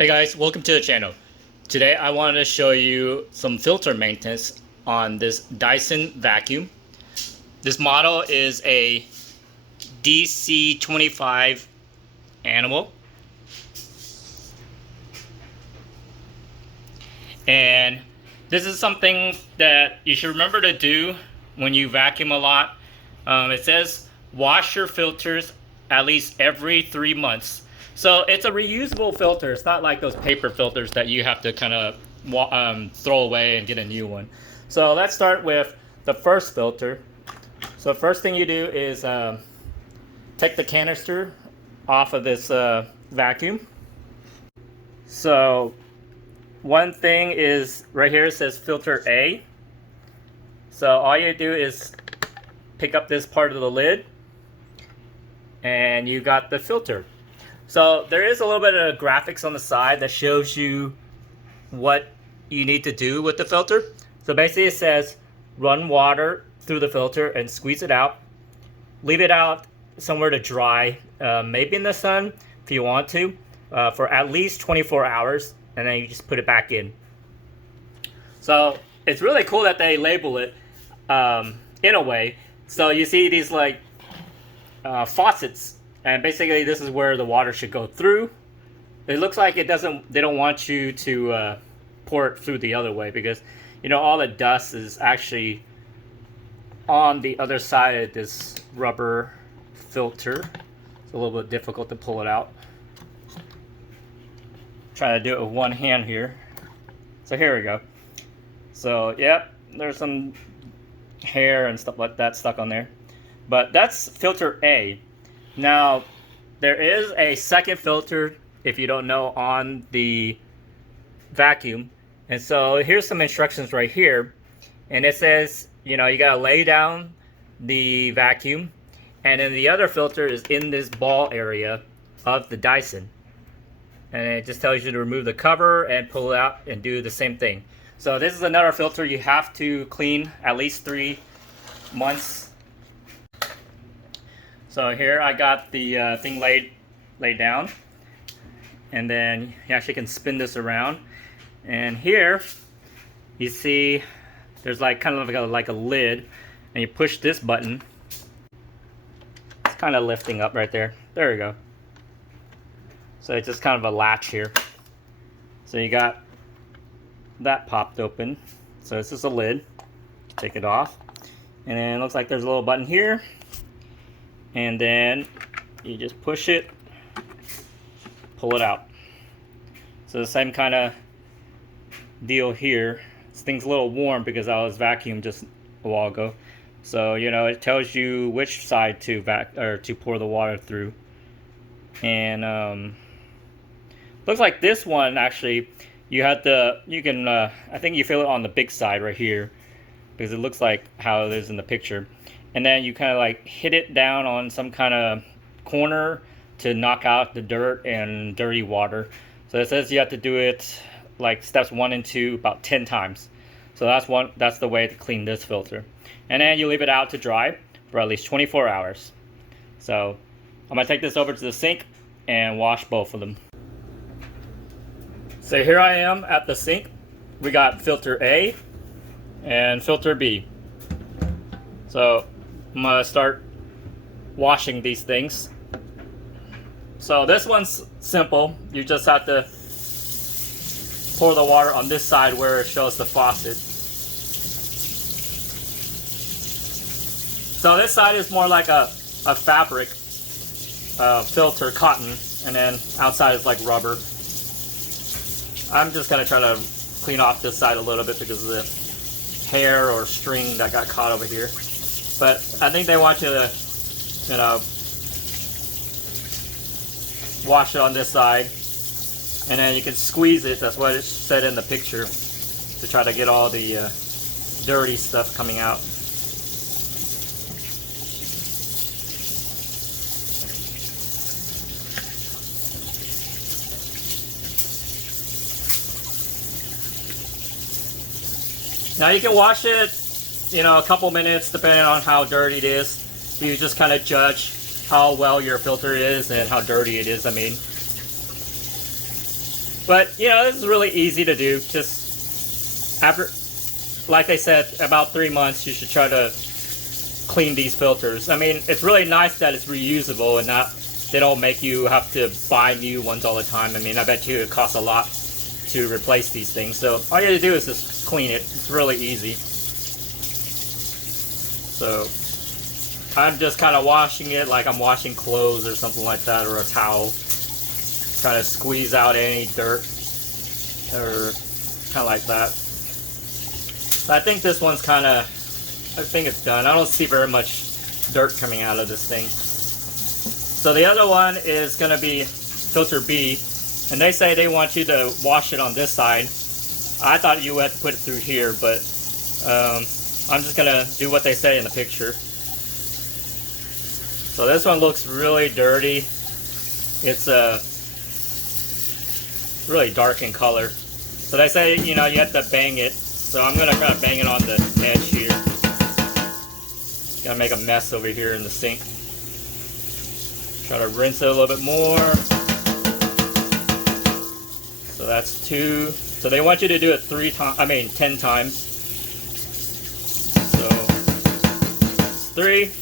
Hey guys, welcome to the channel. Today I wanted to show you some filter maintenance on this Dyson vacuum. This model is a DC25 Animal. And this is something that you should remember to do when you vacuum a lot. It says wash your filters at least every 3 months. So it's a reusable filter. It's not like those paper filters that you have to kind of throw away and get a new one. So let's start with the first filter. So first thing you do is take the canister off of this vacuum. So one thing is right here, it says filter A. So all you do is pick up this part of the lid and you got the filter. So there is a little bit of graphics on the side that shows you what you need to do with the filter. So basically it says run water through the filter and squeeze it out. Leave it out somewhere to dry, maybe in the sun if you want to, for at least 24 hours, and then you just put it back in. So it's really cool that they label it in a way. So you see these like faucets. And basically this is where the water should go through. It looks like they don't want you to pour it through the other way, because you know all the dust is actually on the other side of this rubber filter. It's a little bit difficult to pull it out. Try to do it with one hand here. So here we go. So yep, there's some hair and stuff like that stuck on there. But that's filter A. Now, there is a second filter, if you don't know, on the vacuum. And so here's some instructions right here. And it says, you know, you gotta lay down the vacuum. And then the other filter is in this ball area of the Dyson. And it just tells you to remove the cover and pull it out and do the same thing. So this is another filter you have to clean at least 3 months. So here I got the thing laid down, and then you actually can spin this around. And here you see there's like kind of like a lid, and you push this button. It's kind of lifting up right there. There we go. So it's just kind of a latch here. So you got that popped open. So this is a lid. Take it off, and then it looks like there's a little button here. And then you just push it, pull it out. So the same kind of deal here. This thing's a little warm because I was vacuumed just a while ago. So you know it tells you which side to pour the water through. And looks like this one actually I think you feel it on the big side right here, because it looks like how it is in the picture. And then you kind of like hit it down on some kind of corner to knock out the dirt and dirty water. So it says you have to do it like steps 1 and 2 about 10 times. So that's the way to clean this filter. And then you leave it out to dry for at least 24 hours. So I'm gonna take this over to the sink and wash both of them. So here I am at the sink. We got filter A and filter B. So I'm gonna start washing these things. So this one's simple. You just have to pour the water on this side where it shows the faucet. So this side is more like a fabric filter, cotton, and then outside is like rubber. I'm just gonna try to clean off this side a little bit because of the hair or string that got caught over here. But I think they want you to, you know, wash it on this side, and then you can squeeze it. That's what it said in the picture, to try to get all the dirty stuff coming out. Now you can wash it, you know, a couple minutes depending on how dirty it is. You just kind of judge how well your filter is and how dirty it is, I mean. But you know, this is really easy to do. Just after, like I said, about 3 months, you should try to clean these filters. I mean, it's really nice that it's reusable and not they don't make you have to buy new ones all the time. I mean, I bet you it costs a lot to replace these things. So all you have to do is just clean it. It's really easy. So I'm just kind of washing it like I'm washing clothes or something like that, or a towel. Trying to squeeze out any dirt or kind of like that. So I think this one's kind of, I think it's done. I don't see very much dirt coming out of this thing. So the other one is going to be filter B, and they say they want you to wash it on this side. I thought you had to put it through here, but I'm just going to do what they say in the picture. So this one looks really dirty. It's really dark in color. So they say, you know, you have to bang it. So I'm going to try to bang it on the edge here. Gonna make a mess over here in the sink. Try to rinse it a little bit more. So that's 2. So they want you to do it 10 times. So 3. 4.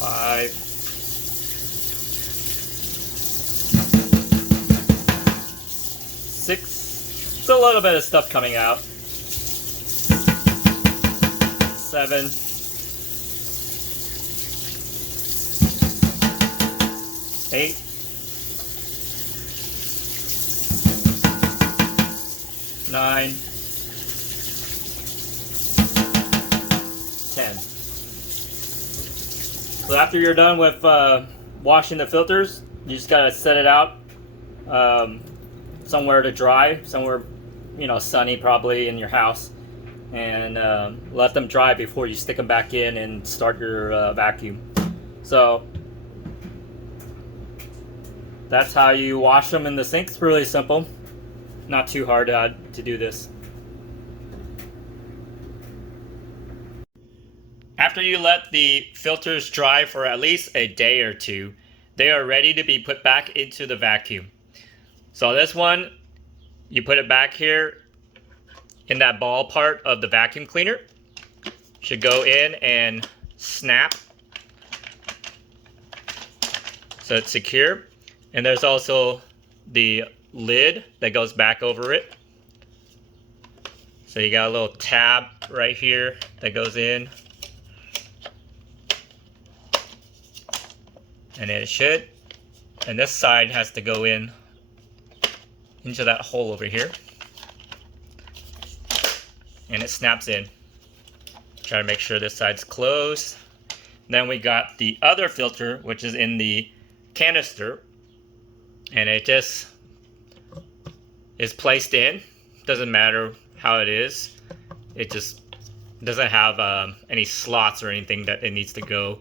5. 6. It's a little bit of stuff coming out. 7. 8. 9. 10. So after you're done with washing the filters, you just gotta set it out somewhere to dry, somewhere, you know, sunny probably in your house, and let them dry before you stick them back in and start your vacuum. So that's how you wash them in the sink. It's really simple, not too hard to do this. After you let the filters dry for at least a day or 2, they are ready to be put back into the vacuum. So this one, you put it back here in that ball part of the vacuum cleaner. Should go in and snap so it's secure. And there's also the lid that goes back over it. So you got a little tab right here that goes in. And it should. And this side has to go in into that hole over here. And it snaps in. Try to make sure this side's closed. Then we got the other filter, which is in the canister. And it just is placed in. Doesn't matter how it is. It just doesn't have any slots or anything that it needs to go.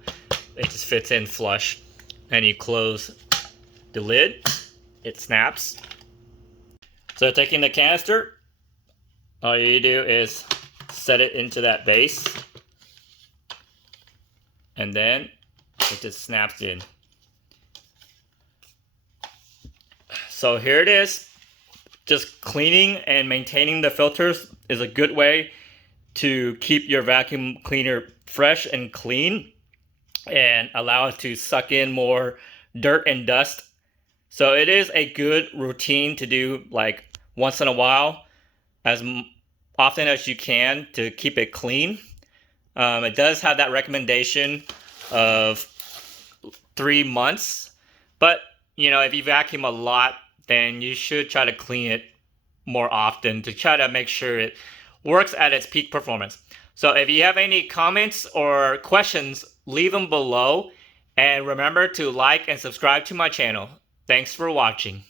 It just fits in flush. And you close the lid. It snaps. So taking the canister, all you do is set it into that base. And then it just snaps in. So here it is. Just cleaning and maintaining the filters is a good way to keep your vacuum cleaner fresh and clean and allow it to suck in more dirt and dust. So it is a good routine to do, like once in a while, as often as you can, to keep it clean. It does have that recommendation of 3 months, but you know, if you vacuum a lot, then you should try to clean it more often to try to make sure it works at its peak performance. So if you have any comments or questions, leave them below, and remember to like and subscribe to my channel. Thanks for watching.